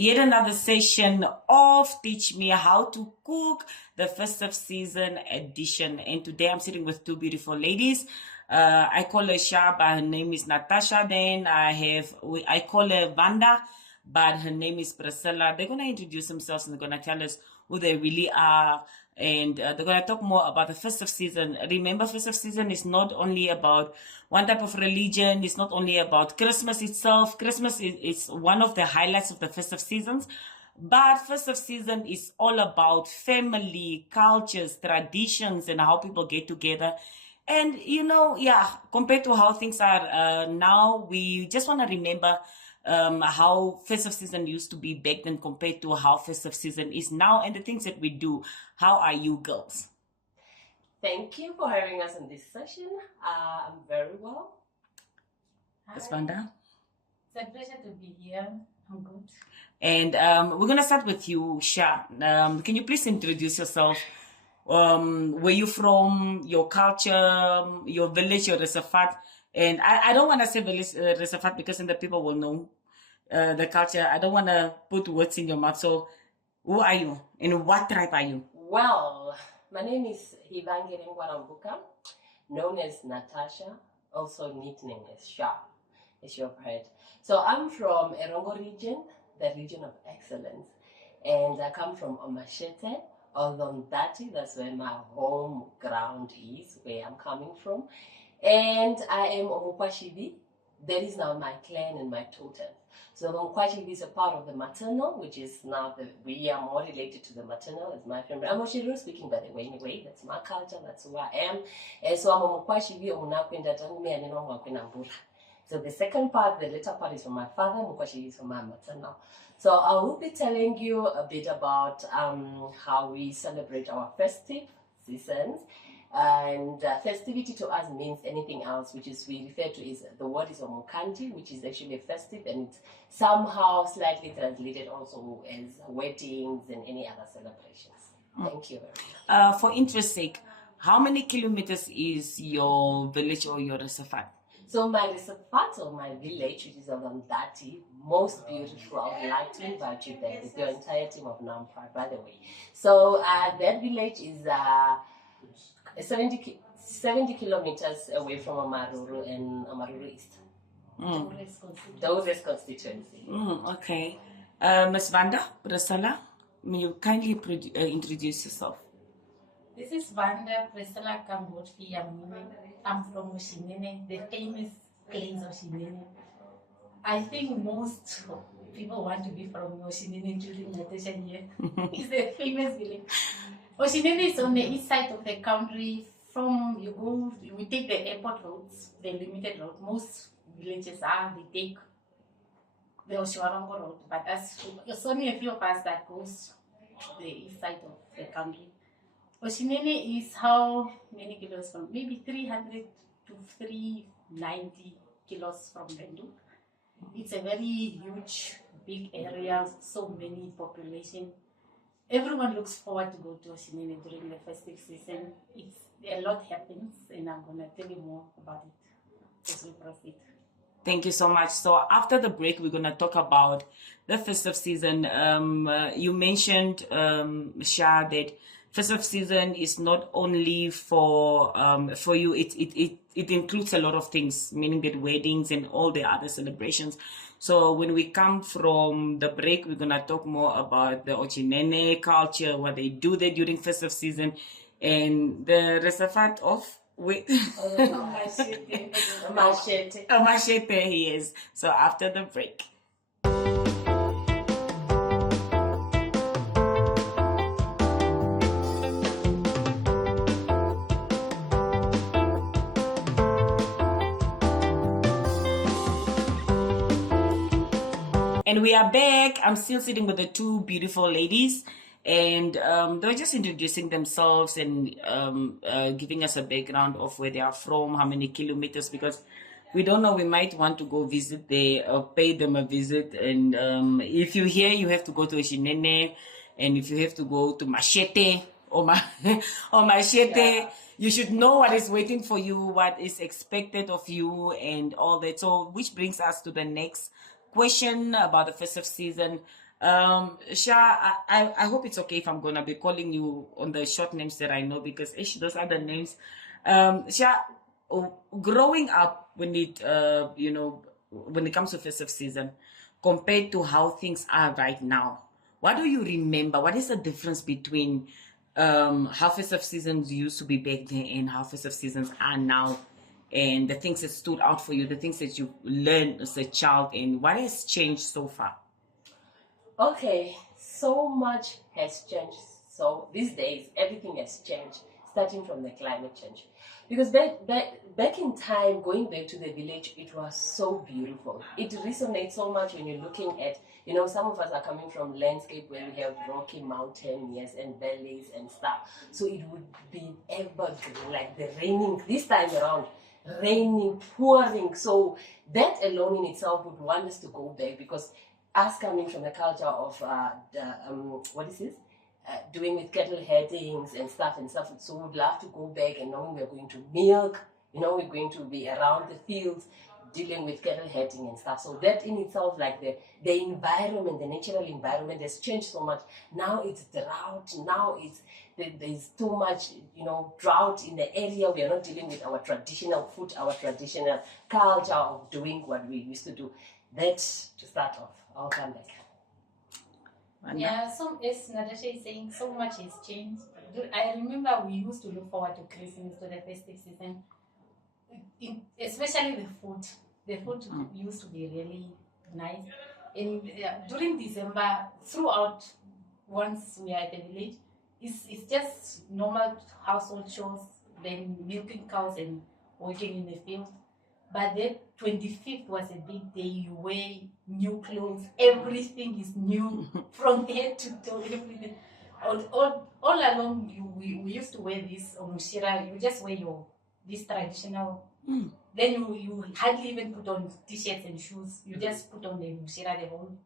yet another session of Teach Me How to Cook, the festive season edition. And today I'm sitting with two beautiful ladies. I call her Sha, but her name is Natasha. Then I call her Vanda, but her name is Priscilla. They're going to introduce themselves and they're going to tell us who they really are. And they're going to talk more about the festive season. Remember, festive season is not only about one type of religion. It's not only about Christmas itself. Christmas is one of the highlights of the festive seasons. But festive season is all about family, cultures, traditions, and how people get together. And, compared to how things are now, we just want to remember how festive season used to be back then compared to how festive season is now and the things that we do. How are you girls? Thank you for having us in this session. I'm very well. Hi. Vanda? It's a pleasure to be here. I'm good. And we're going to start with you, Sha. Can you please introduce yourself? Where you from, your culture, your village, your reservat? And I don't want to say village reservat because then the people will know the culture. I don't want to put words in your mouth. So who are you and what tribe are you? Well, my name is Ivangere Ngwarambuka, known as Natasha, also nicknamed as Sha, as you've heard. So I'm from Erongo region, the region of excellence. And I come from Omashete, although that's where my home ground is, where I'm coming from. And I am Omukwashibi. That is now my clan and my totem. So Omukwashibi is a part of the maternal, which is now we are more related to the maternal as my family. I'm Oshiro speaking, by the way, anyway. That's my culture, that's who I am. And so I'm Omukwashibi, Omunakwenda Tangume, and Omunakwenda. So the second part, the later part is from my father, Omukwashibi is from my maternal. So I will be telling you a bit about how we celebrate our festive seasons. And festivity to us means anything else, which is we refer to as the word is omukanti, which is actually festive, and it's somehow slightly translated also as weddings and any other celebrations. Thank you very much. For interest's sake, how many kilometers is your village or your reservat? So my reservat or my village, which is around 30, most beautiful. I would like to invite you there with your entire team of NAMPA, by the way. So that village is 70 kilometers away from Amaruru and Amaruru East. Those constituency. Okay. Ms. Vanda, Priscilla, may you kindly introduce yourself? This is Vanda Priscilla Kambotfi. I'm from Oshinene, the famous plains of Oshinene. I think most people want to be from Oshinene, including Natasha here. It's a famous village. Oshinene is on the east side of the country. We take the airport roads, the limited road. Most villages they take the Oshiwarongo road, but there's only a few of us that goes to the east side of the country. Oshinene is how many kilos from? Maybe 300 to 390 kilos from Bendu. It's a very huge, big area, so many population. Everyone looks forward to go to Oshinene during the festive season. A lot happens, and I'm going to tell you more about it as we proceed. Thank you so much. So after the break, we're going to talk about the festive season. You mentioned, Sha, that festive season is not only for you. It includes a lot of things, meaning that weddings and all the other celebrations. So when we come from the break, we're going to talk more about the Ochinene culture, what they do there during festive season, and the reservat of Machete, yes. So after the break. And we are back. I'm still sitting with the two beautiful ladies, and they're just introducing themselves and giving us a background of where they are from, how many kilometers, because we don't know, we might want to go visit there or pay them a visit. And if you're here, you have to go to Oshinene, and if you have to go to Machete or Machete, you should know what is waiting for you, what is expected of you, and all that. So, which brings us to the next question about the festive season. Sha, I hope it's okay if I'm gonna be calling you on the short names that I know, because those other names. Sha, growing up when it when it comes to festive season, compared to how things are right now, what do you remember? What is the difference between how festive seasons used to be back then and how festive seasons are now? And the things that stood out for you, the things that you learned as a child, and what has changed so far? Okay, so much has changed. So these days, everything has changed, starting from the climate change. Because back in time, going back to the village, it was so beautiful. It resonates so much when you're looking at, some of us are coming from landscape where we have rocky mountains, yes, and valleys and stuff. So it would be evergreen, like the raining this time around, raining, pouring. So that alone in itself would want us to go back, because us coming from the culture of what is this? Doing with cattle headings and stuff. So we'd love to go back and knowing we're going to milk, we're going to be around the fields dealing with cattle heading and stuff. So that in itself, like the environment, the natural environment has changed so much. Now it's drought. Now there's too much, drought in the area. We are not dealing with our traditional food, our traditional culture of doing what we used to do. That to start off. I'll come back. Yeah, as Natasha is saying, so much has changed. I remember we used to look forward to Christmas, to the festive season, especially the food. The food used to be really nice. And during December, throughout, once we are at the village, it's just normal household chores, then milking cows and working in the field. But the 25th was a big day. You wear new clothes. Everything is new from head to toe. Everything. All along, we used to wear this omushira. You just wear this traditional. Then you hardly even put on t-shirts and shoes. You just put on the omushira the whole.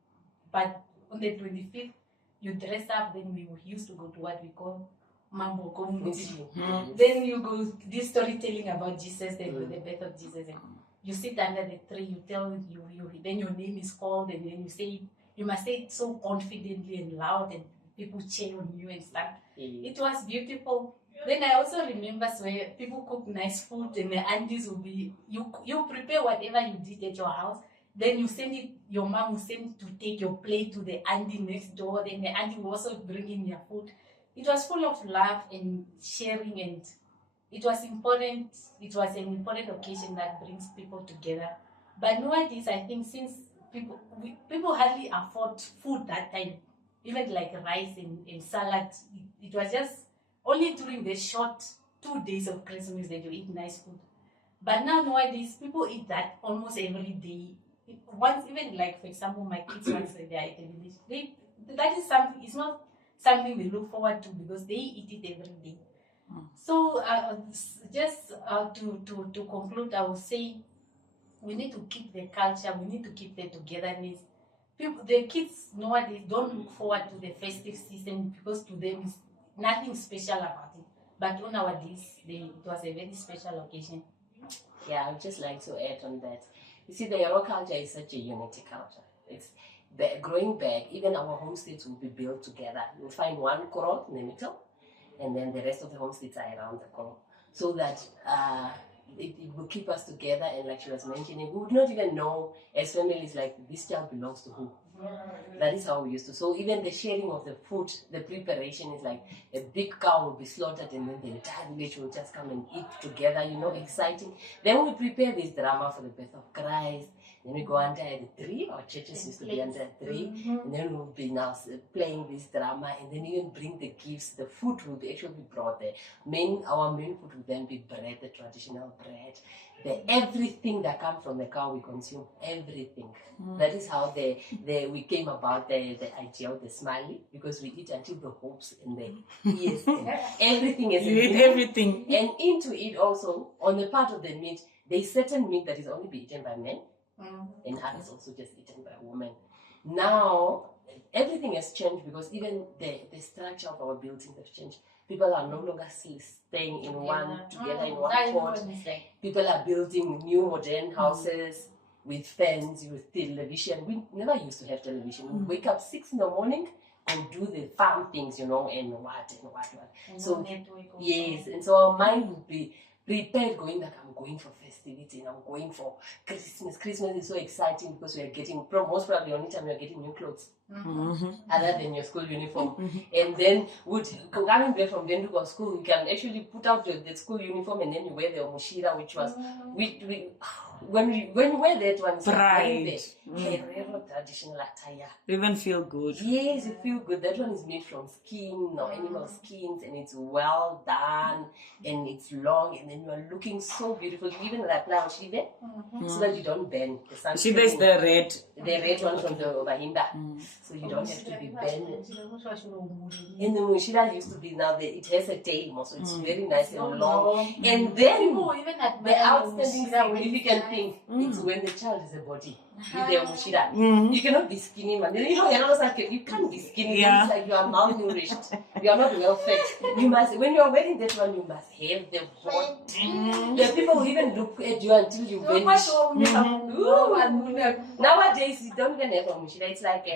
But on the 25th, you dress up. Then we used to go to what we call Mambo Community. Then you go this storytelling about Jesus and the birth of Jesus. And you sit under the tree, you tell then your name is called, and then you must say it so confidently and loud, and people cheer on you and stuff. It was beautiful. Then I also remember where people cook nice food, and the aunties will be, you prepare whatever you did at your house, then you send it, your mom will send to take your plate to the auntie next door, then the auntie will also bring in their food. It was full of love and sharing, and it was important. It was an important occasion that brings people together. But nowadays, I think since people hardly afford food that time, even like rice and salad, it was just only during the short 2 days of Christmas that you eat nice food. But nowadays, people eat that almost every day. Once, even like, for example, my kids, once they are at the village, that is something, it's not something they look forward to, because they eat it every day. So just to conclude, I would say we need to keep the culture, we need to keep the togetherness. The kids nowadays don't look forward to the festive season, because to them is nothing special about it. But on our days, it was a very special occasion. Yeah, I would just like to add on that. You see, the Yoro culture is such a unity culture. It's growing back, even our homesteads will be built together. You'll find one koro in the middle, and then the rest of the homesteads are around the koro. So that it will keep us together, and like she was mentioning, we would not even know as families, like, this child belongs to who. That is how we used to. So even the sharing of the food, the preparation is like a big cow will be slaughtered, and then the entire village will just come and eat together, exciting. Then we prepare this drama for the birth of Christ. Then we go under the tree. Our churches used to be under a tree. And then we'll be now playing this drama, and then even bring the gifts. The food will be actually brought there. Our main food will then be bread, the traditional bread. Everything that comes from the cow we consume, everything. That is how we came about the idea of the smiley, because we eat until the hopes and the ears. Everything is you eat everything. And into it also, on the part of the meat, there is certain meat that is only be eaten by men, and others also just eaten by women. Now, everything has changed, because even the structure of our buildings have changed. People are no longer staying in together in one court. People are building new modern houses. with fans, with television. We never used to have television. We'd wake up 6 in the morning and do the farm things, and what. And So, no network also. yes, and so our mind would be prepared, going like, I'm going for festivity and I'm going for Christmas. Christmas is so exciting because we are getting, most probably only time we are getting new clothes. Other than your school uniform. And then coming back from then to go to school, you can actually put out the school uniform and then you wear the omushira, which was when you wear that one, it's Pride. like the Herero traditional attire. You even feel good. Yes, you feel good. That one is made from skin or animal skins, and it's well done and it's long, and then you are looking so beautiful. You even apply shive so that you don't burn. Shiva is the red. The red one from the Bahimba. So you don't have to be burned. And the Mushira used to be now, it has a tail, so it's very nice and long. And then Even at the outstanding significant thing is when the child is a body. With the Mushira. You cannot be skinny, man. You can't be skinny. Yeah. It's like you are malnourished. You are not well fed. You must, when you are wearing that one, you must have the body. The people will even look at you until you vanish. Nowadays, you don't even have a Mushira. It's like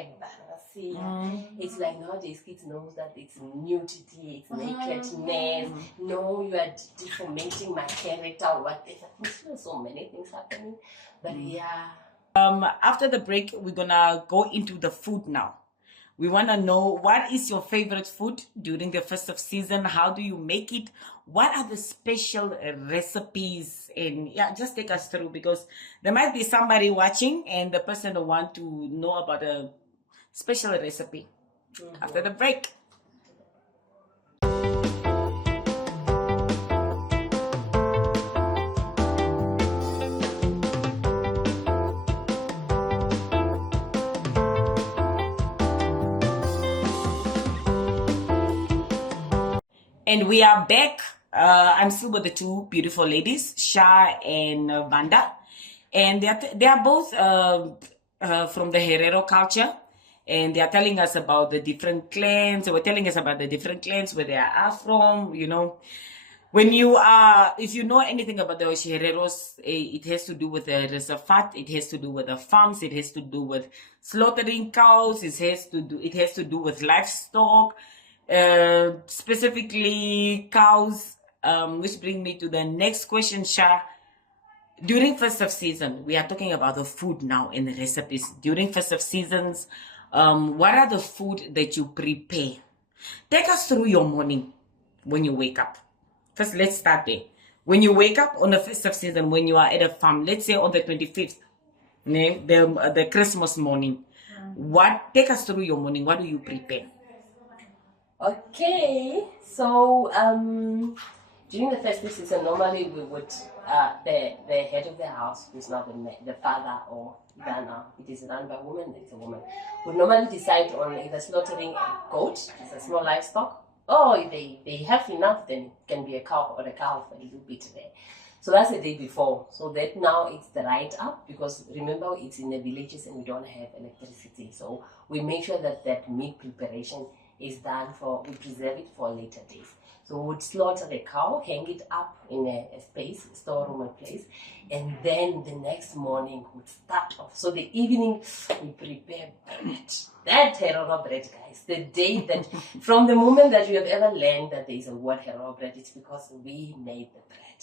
it's like nowadays kids know that it's nudity, it's nakedness. No, you are deformating my character or whatever. There's so many things happening. But yeah. After the break, we're gonna go into the food now. We wanna know, what is your favorite food during the festive season? How do you make it? What are the special recipes? And yeah, just take us through, because there might be somebody watching and the person will want to know about a special recipe. After the break. And we are back. I'm still with the two beautiful ladies, Shah and Vanda. And they are both from the Herero culture. And they are telling us about the different clans. They were telling us about the different clans, where they are from, When you are, if you know anything about the Hereros, it has to do with the reservat, it has to do with the farms, it has to do with slaughtering cows, it has to do with livestock. Specifically cows, which bring me to the next question, Shah. During festive season, we are talking about the food now and the recipes. During festive seasons, what are the food that you prepare? Take us through your morning when you wake up. First, let's start there. When you wake up on the festive season, when you are at a farm, let's say on the 25th, the Christmas morning, take us through your morning. What do you prepare? Okay, so during the festive season, normally we would the head of the house, who's not the father or Ghana, it is run by a woman, it's a woman, would normally decide on either slaughtering a goat, it's a small livestock, or if they have enough, then it can be a cow or a calf, a little bit there. So that's the day before. So that now it's the right up, because remember it's in the villages and we don't have electricity. So we make sure that meat preparation is done we preserve it for later days. So we would slaughter the cow, hang it up in a space, storeroom or place, and then the next morning we'd start off. So the evening we prepare bread. That Herero bread, guys. The day that, from the moment that you have ever learned that there is a word Herero bread, it's because we made the bread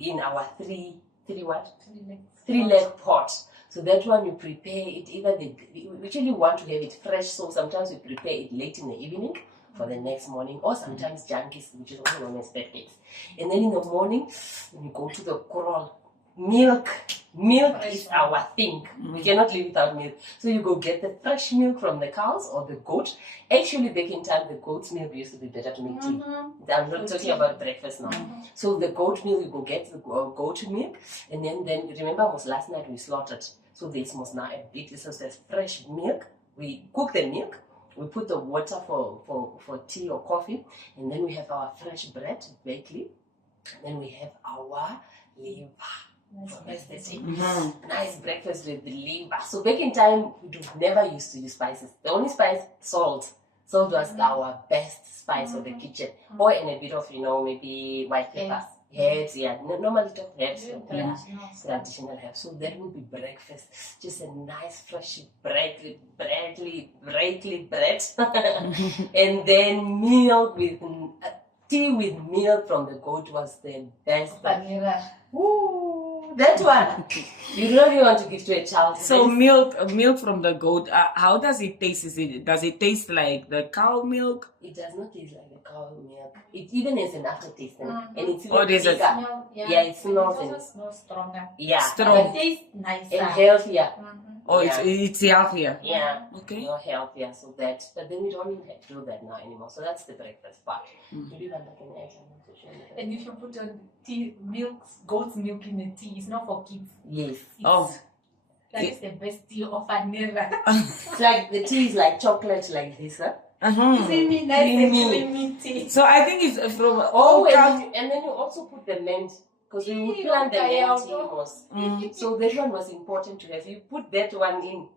in our three leg pot. So that one you prepare it, we usually want to have it fresh, so sometimes we prepare it late in the evening for the next morning, or sometimes junkies, which is also known as pancakes. And then in the morning, when you go to the coral, milk is our thing. We cannot live without milk. So you go get the fresh milk from the cows or the goat. Actually, back in time, the goat's milk used to be better to make tea. I'm not talking about breakfast now. So the goat milk, you go get the goat milk, and then remember, was last night we slaughtered. So this was now a bit, so there's fresh milk. We cook the milk, we put the water for tea or coffee, and then we have our fresh bread, bakery, and then we have our liver. Nice breakfast with the liver. So back in time, we never used to use spices. The only spice, salt. Salt was our best spice for the kitchen. Or in a bit of, maybe white pepper. herbs, normally talk herbs, Yeah. traditional herbs. So that would be breakfast, just a nice fresh bread, bread, and then milk with tea with milk from the goat was the best. Vanilla. Ooh, that one you don't even want to give to a child. So milk from the goat. How does it taste? Does it taste like the cow milk? It does not taste like the cow milk. It even has an aftertaste, and it's even Oh, there's a thicker. Smell, Yeah, it smells It and also smells stronger. strong It tastes nicer. and healthier. Oh, Yeah. it's healthier. Yeah, Okay. more healthier. So that, but then we don't even have to do that now anymore. So that's the breakfast part. Maybe one that can add something to show me that. And if you put on tea, goat's milk in the tea, it's not for kids. Yes, That is the best tea of vanilla. it's like the tea is like chocolate, like this, huh? Creamy, nice and creamy tea. So I think it's from And then you also put the mint, because we would plant the mint in. So that one was important to have. You put that one in.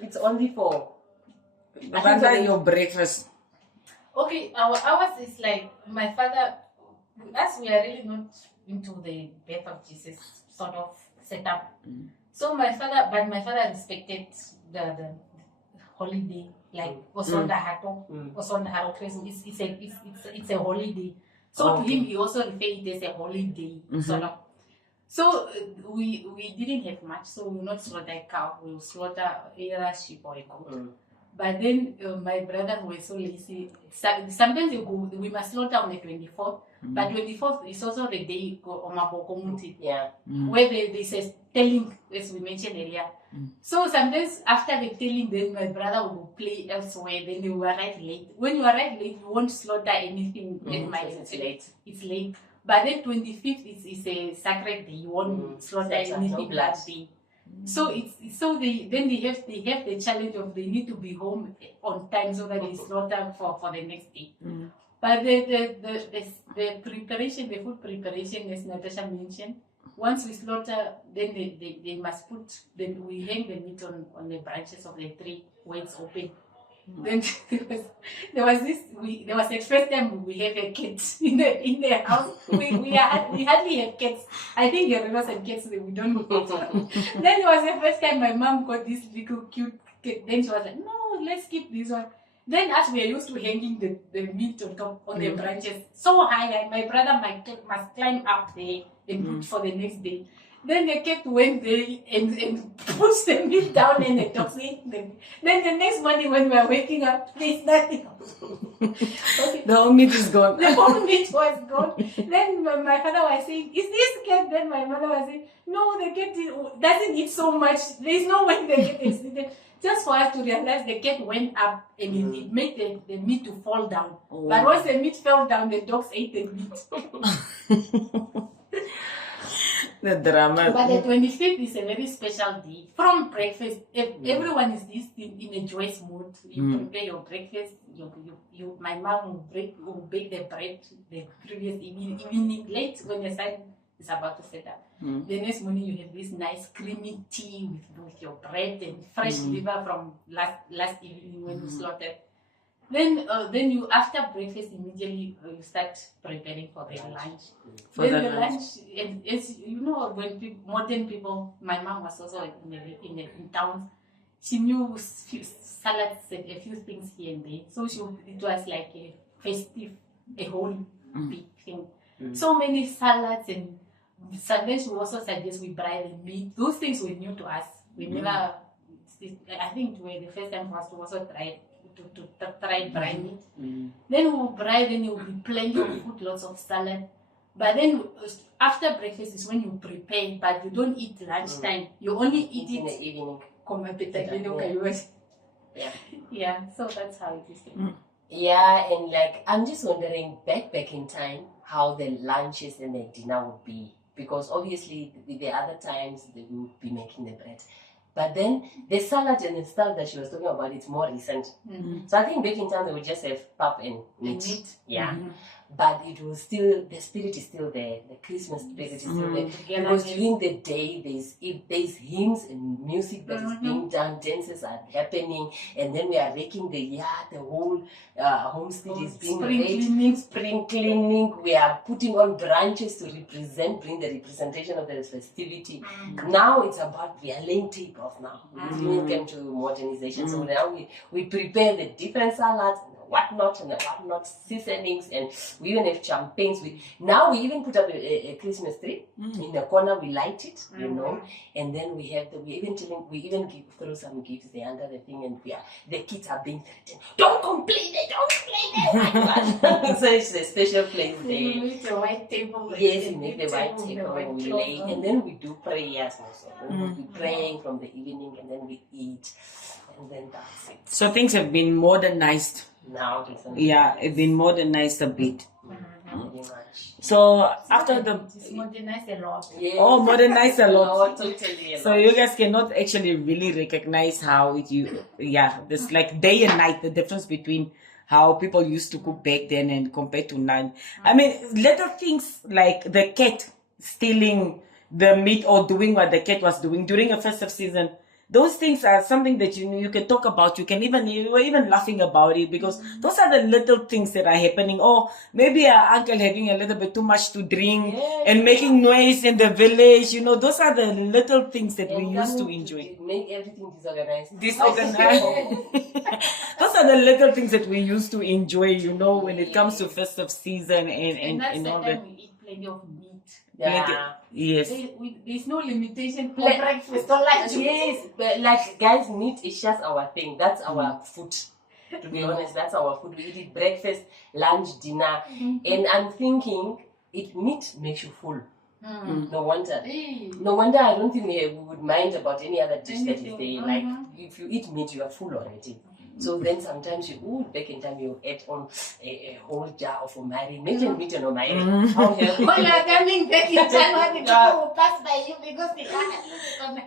It's only for your breakfast. Okay, ours is like my father. As we are really not into the birth of Jesus sort of setup. So my father respected the holiday, like Osonda Hato, Osonda Hato Christmas. It's a holiday. So to him, he also referred it as a holiday, sort of. So we didn't have much, so we will not slaughter a cow. We will slaughter either a sheep or a goat. But then my brothers were so lazy. Sometimes we must slaughter on the 24th. But 24th is also the day Omaboko Muti. Yeah. Where they say telling, as we mentioned earlier. So sometimes after the telling, then my brother will play elsewhere. Then they will arrive late. When you arrive late, you won't slaughter anything. It's late. It's late. But then 25th is a sacred day. You won't slaughter anything that day. So then they have the challenge of they need to be home on time so that they slaughter for the next day. But the preparation, the food preparation, as Natasha mentioned, once we slaughter, then they must put, then we hang the meat on the branches of the tree where it's open. Then there was the first time we have a cat in the house. We hardly have cats. I think your in-laws have cats, we don't have cats. Then it was the first time my mom got this little cute cat. Then she was like, no, let's keep this one. Then as we are used to hanging the meat on top on the branches so high, my brother must climb up there and put for the next day. Then the cat went there and pushed the meat down and the dogs ate them. Then the next morning when we were waking up, there's nothing. Okay. The whole meat is gone. The whole meat was gone. Then my father was saying, is this cat? Then my mother was saying, no, the cat doesn't eat so much. There's no way the cat is eating. Just for us to realize the cat went up and it made the meat to fall down. But once the meat fell down, the dogs ate the meat. The drama. But the 25th is a very special day. From breakfast, everyone is in a joyous mood. You prepare your breakfast. My mom will bake the bread the previous evening late when the sun is about to set up. The next morning you have this nice creamy tea with your bread and fresh liver from last evening when you slaughtered. Then you after breakfast immediately you start preparing for the lunch. The lunch, and as you know, when modern people, my mom was also in town. She knew salads and a few things here and there. So it was like a festive, a whole big thing. So many salads, and sometimes we also suggest we fry the meat. Those things were new to us. We never. I think it was the first time for us to also try dry meat. Then we'll fry, then there will be plenty of food, lots of salad. But then after breakfast is when you prepare, but you don't eat lunchtime. You only eat it in the evening. Yeah, so that's how it is. Yeah, and like I'm just wondering back in time how the lunches and the dinner would be, because obviously the other times they would be making the bread. But then the salad and the stuff that she was talking about, it's more recent. So I think back in time they would just have pap and meat. Yeah. but it was still, the spirit is still there. The Christmas spirit is still there. Because during the day, there's hymns and music that is being done, dances are happening, and then we are raking the yard, the whole homestead is being raked, spring cleaning. We are putting on branches to bring the representation of the festivity. Now it's about, we are laying tables now. We came to modernization, so now we prepare the different salads, whatnot and the whatnot seasonings, and we even have champagnes. Now we even put up a Christmas tree in the corner. We light it, you know, and then we even give through some gifts there under the thing, and the kids are being threatened. Don't complain, so it's a special place there. You make a white table. Yes, we make the white table, we lay, and then we do prayers also. We'll be praying from the evening, and then we eat, and then that's it. So things have been modernized. Now it's been modernized a bit. Very much. So after It's modernized a lot. Yes. Oh, modernized a lot. Totally a So lot. you guys cannot actually really recognize how there's like day and night, the difference between how people used to cook back then and compared to now. I mean, little things like the cat stealing the meat or doing what the cat was doing during a festive season. Those things are something that you can talk about. You were even laughing about it, because those are the little things that are happening. Or maybe our uncle having a little bit too much to drink and making noise in the village. You know, those are the little things that we used to enjoy. Make everything disorganized. Those are the little things that we used to enjoy, you know, when it comes to festive season And that's and the all time that. we eat plenty of meat. Yeah. Yes. There's no limitation for breakfast or lunch. Yes, but like guys, meat is just our thing. That's our food. To be honest, that's our food. We eat it breakfast, lunch, dinner, and I'm thinking meat makes you full. No wonder. No wonder. I don't think we would mind about any other dish that is there. Like if you eat meat, you are full already. So then sometimes back in time you add on a whole jar of omari. Meat and omari. How healthy. When you are coming back in January, people will pass by you because they can't use it on.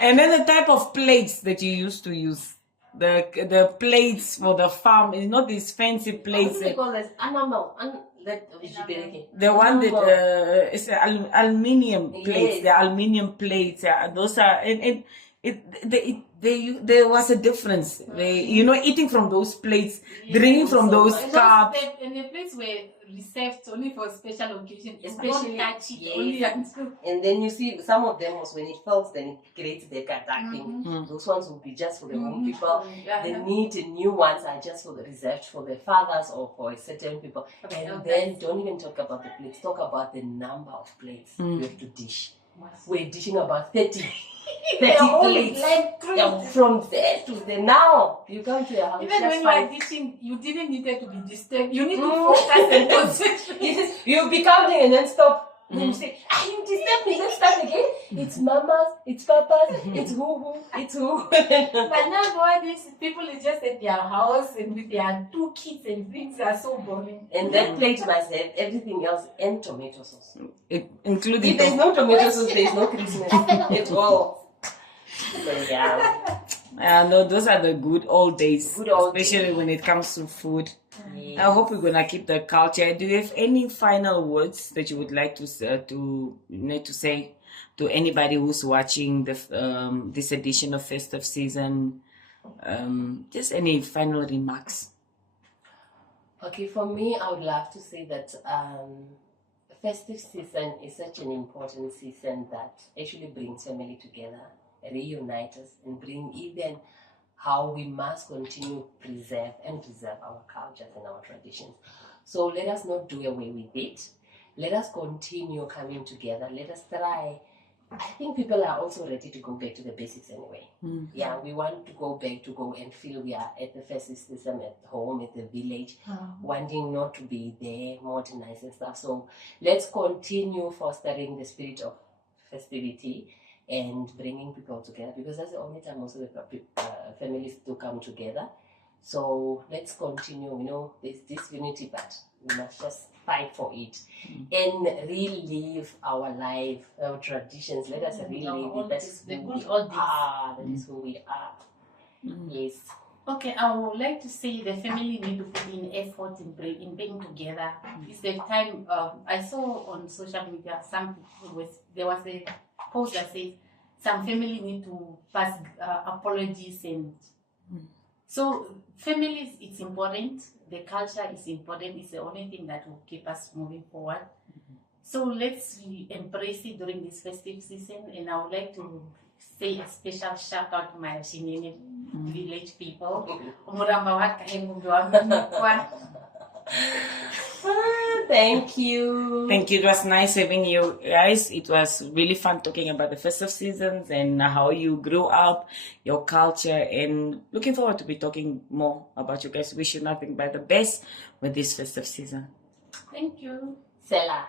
And then the type of plates that you used to use. The plates for the farm is not these fancy plates. What do they call this? Animal. The one that is aluminium plates. The aluminium plates. Those are and there was a difference. Eating from those plates, drinking from those cups. And the plates were reserved only for special occasions, Especially, only until. And then you see some of them was when it falls, then it creates the catacking. Those ones will be just for the home people. The neat and new ones are just reserved for the fathers or for certain people. And then don't even talk about the plates. Talk about the number of plates you have to dish. We're dishing about 30 plates. From there to the now. You come to your house. Even when you are dishing, you didn't need it to be disturbed. You need to focus and concentrate. You'll be counting and then stop. Then you say, you disturb me, let's start again. It's mamas, it's papas, it's it's who. But now nowadays, people is just at their house and with their 2 kids and things are so boring. And that plate must have everything else and tomato sauce. Including if there's no tomato sauce, there's no Christmas at all. So yeah. No, those are the good old days, especially when it comes to food. Yes. I hope we're gonna keep the culture. Do you have any final words that you would like to say to anybody who's watching this edition of Festive Season? Just any final remarks? Okay, for me, I would love to say that festive season is such an important season that actually brings family together, reunites us, and bring even how we must continue preserve our cultures and our traditions. So let us not do away with it. Let us continue coming together. Let us try. I think people are also ready to go back to the basics anyway. Yeah, we want to go and feel we are at the festive season at home, at the village, wanting not to be there, modernized and stuff. So let's continue fostering the spirit of festivity and bringing people together, because that's the only time also the families do come together. So let's continue, there's this unity, but we must just fight for it and relive our life, our traditions. Let us relive it. That is who we are. That is who we are. Yes. Okay, I would like to say the family need to put in effort in being together. It's the time I saw on social media there was a post that says some family need to pass apologies, and so families, it's important. The culture is important. It's the only thing that will keep us moving forward. So let's embrace it during this festive season, and I would like to say a special shout out to my Shinini village people. Thank you. Thank you. It was nice having you guys. It was really fun talking about the festive seasons and how you grew up, your culture, and looking forward to be talking more about you guys. Wish you nothing but the best with this festive season. Thank you. Sela.